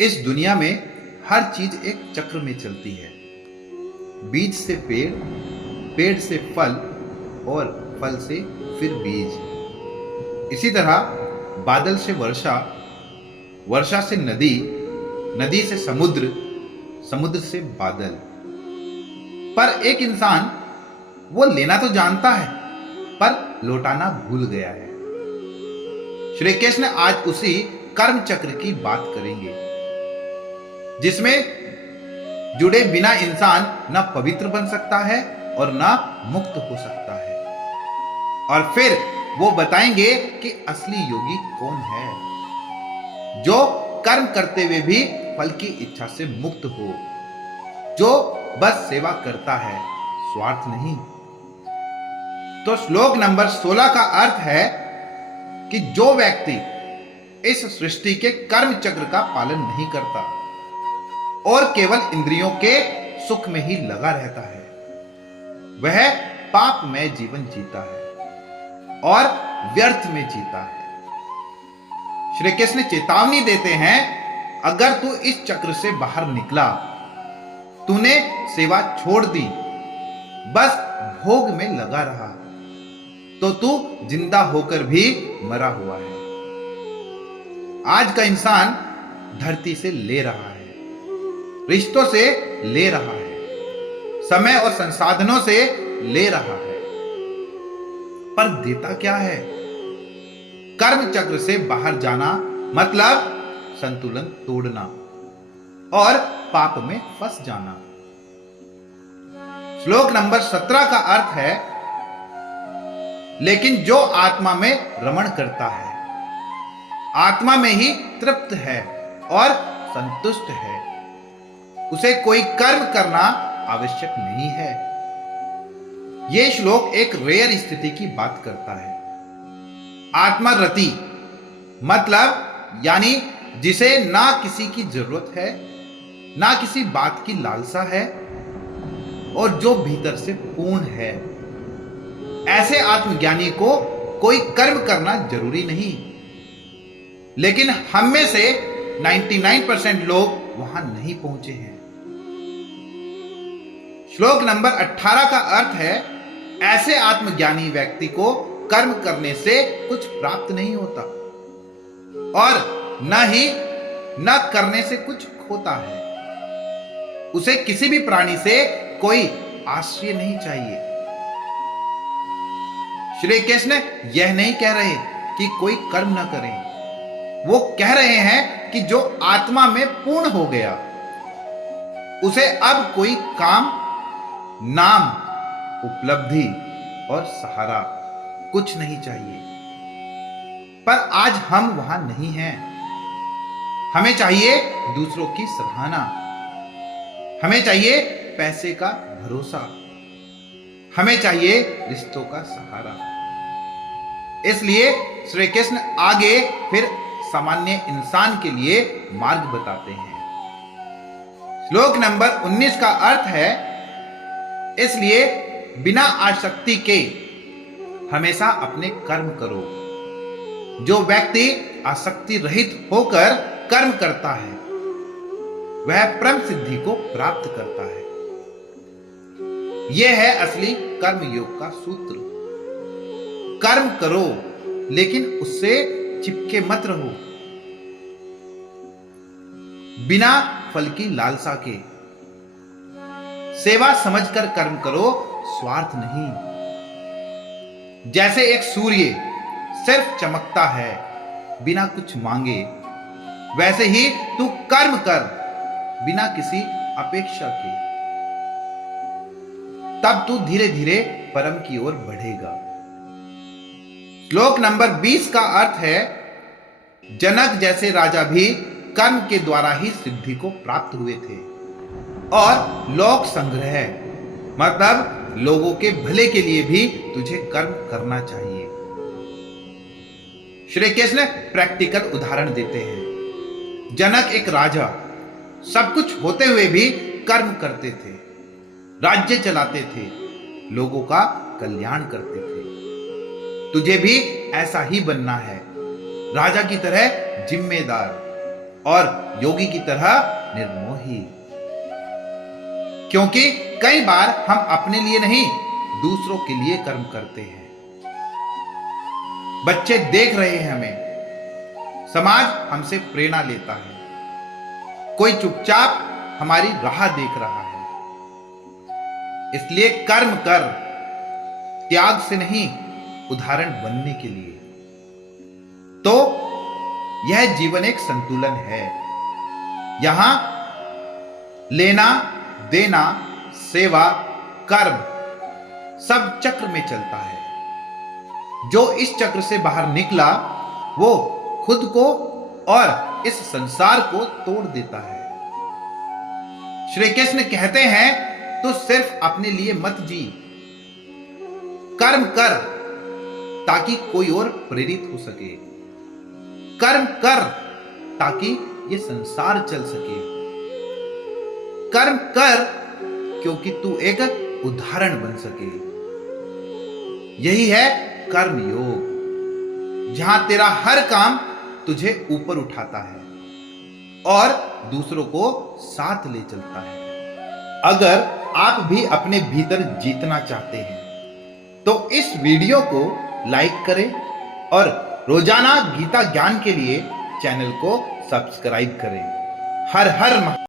इस दुनिया में हर चीज एक चक्र में चलती है। बीज से पेड़, पेड़ से फल और फल से फिर बीज। इसी तरह बादल से वर्षा, वर्षा से नदी, नदी से समुद्र, समुद्र से बादल। पर एक इंसान वो लेना तो जानता है पर लौटाना भूल गया है। श्री कृष्ण आज उसी कर्म चक्र की बात करेंगे जिसमें जुड़े बिना इंसान न पवित्र बन सकता है और न मुक्त हो सकता है। और फिर वो बताएंगे कि असली योगी कौन है, जो कर्म करते हुए भी फल की इच्छा से मुक्त हो, जो बस सेवा करता है, स्वार्थ नहीं। तो श्लोक नंबर 16 का अर्थ है कि जो व्यक्ति इस सृष्टि के कर्म चक्र का पालन नहीं करता और केवल इंद्रियों के सुख में ही लगा रहता है, वह पापमय जीवन जीता है और व्यर्थ में जीता है। श्री कृष्ण चेतावनी देते हैं, अगर तू इस चक्र से बाहर निकला, तूने सेवा छोड़ दी, बस भोग में लगा रहा, तो तू जिंदा होकर भी मरा हुआ है। आज का इंसान धरती से ले रहा है, रिश्तों से ले रहा है, समय और संसाधनों से ले रहा है, पर देता क्या है? कर्म चक्र से बाहर जाना मतलब संतुलन तोड़ना और पाप में फंस जाना। श्लोक नंबर 17 का अर्थ है, लेकिन जो आत्मा में रमण करता है, आत्मा में ही तृप्त है और संतुष्ट है, उसे कोई कर्म करना आवश्यक नहीं है। यह श्लोक एक रेयर स्थिति की बात करता है। आत्मा रति मतलब यानी जिसे ना किसी की जरूरत है, ना किसी बात की लालसा है और जो भीतर से पूर्ण है। ऐसे आत्मज्ञानी को कोई कर्म करना जरूरी नहीं, लेकिन हम में से 99% लोग वहां नहीं पहुंचे हैं। श्लोक नंबर 18 का अर्थ है, ऐसे आत्मज्ञानी व्यक्ति को कर्म करने से कुछ प्राप्त नहीं होता और न करने से कुछ खोता है। उसे किसी भी प्राणी से कोई आश्रय नहीं चाहिए। श्री कृष्ण यह नहीं कह रहे कि कोई कर्म न करें, वो कह रहे हैं कि जो आत्मा में पूर्ण हो गया, उसे अब कोई काम, नाम, उपलब्धि और सहारा कुछ नहीं चाहिए। पर आज हम वहां नहीं हैं। हमें चाहिए दूसरों की सराहना, हमें चाहिए पैसे का भरोसा, हमें चाहिए रिश्तों का सहारा। इसलिए श्री कृष्ण आगे फिर सामान्य इंसान के लिए मार्ग बताते हैं। श्लोक नंबर 19 का अर्थ है, इसलिए बिना आसक्ति के हमेशा अपने कर्म करो। जो व्यक्ति आसक्ति रहित होकर कर्म करता है, वह परम सिद्धि को प्राप्त करता है। यह है असली कर्म योग का सूत्र। कर्म करो, लेकिन उससे चिपके मत रहो। बिना फल की लालसा के सेवा समझकर कर्म करो, स्वार्थ नहीं। जैसे एक सूर्य सिर्फ चमकता है बिना कुछ मांगे, वैसे ही तू कर्म कर बिना किसी अपेक्षा के। तब तू धीरे धीरे परम की ओर बढ़ेगा। श्लोक नंबर 20 का अर्थ है, जनक जैसे राजा भी कर्म के द्वारा ही सिद्धि को प्राप्त हुए थे और लोक संग्रह मतलब लोगों के भले के लिए भी तुझे कर्म करना चाहिए। श्री कृष्ण प्रैक्टिकल उदाहरण देते हैं। जनक एक राजा, सब कुछ होते हुए भी कर्म करते थे, राज्य चलाते थे, लोगों का कल्याण करते थे। तुझे भी ऐसा ही बनना है, राजा की तरह जिम्मेदार, और योगी की तरह निर्मोही। क्योंकि कई बार हम अपने लिए नहीं, दूसरों के लिए कर्म करते हैं। बच्चे देख रहे हैं हमें, समाज हमसे प्रेरणा लेता है, कोई चुपचाप हमारी राह देख रहा है। इसलिए कर्म कर, त्याग से नहीं, उदाहरण बनने के लिए। तो यह जीवन एक संतुलन है। यहां लेना, देना, सेवा, कर्म सब चक्र में चलता है। जो इस चक्र से बाहर निकला वो खुद को और इस संसार को तोड़ देता है। श्री कृष्ण कहते हैं, तो सिर्फ अपने लिए मत जी, कर्म कर ताकि कोई और प्रेरित हो सके। कर्म कर ताकि ये संसार चल सके। कर्म कर क्योंकि तू एक उदाहरण बन सके। यही है कर्म योग, जहां तेरा हर काम तुझे ऊपर उठाता है और दूसरों को साथ ले चलता है। अगर आप भी अपने भीतर जीतना चाहते हैं तो इस वीडियो को लाइक करें और रोजाना गीता ज्ञान के लिए चैनल को सब्सक्राइब करें। हर हर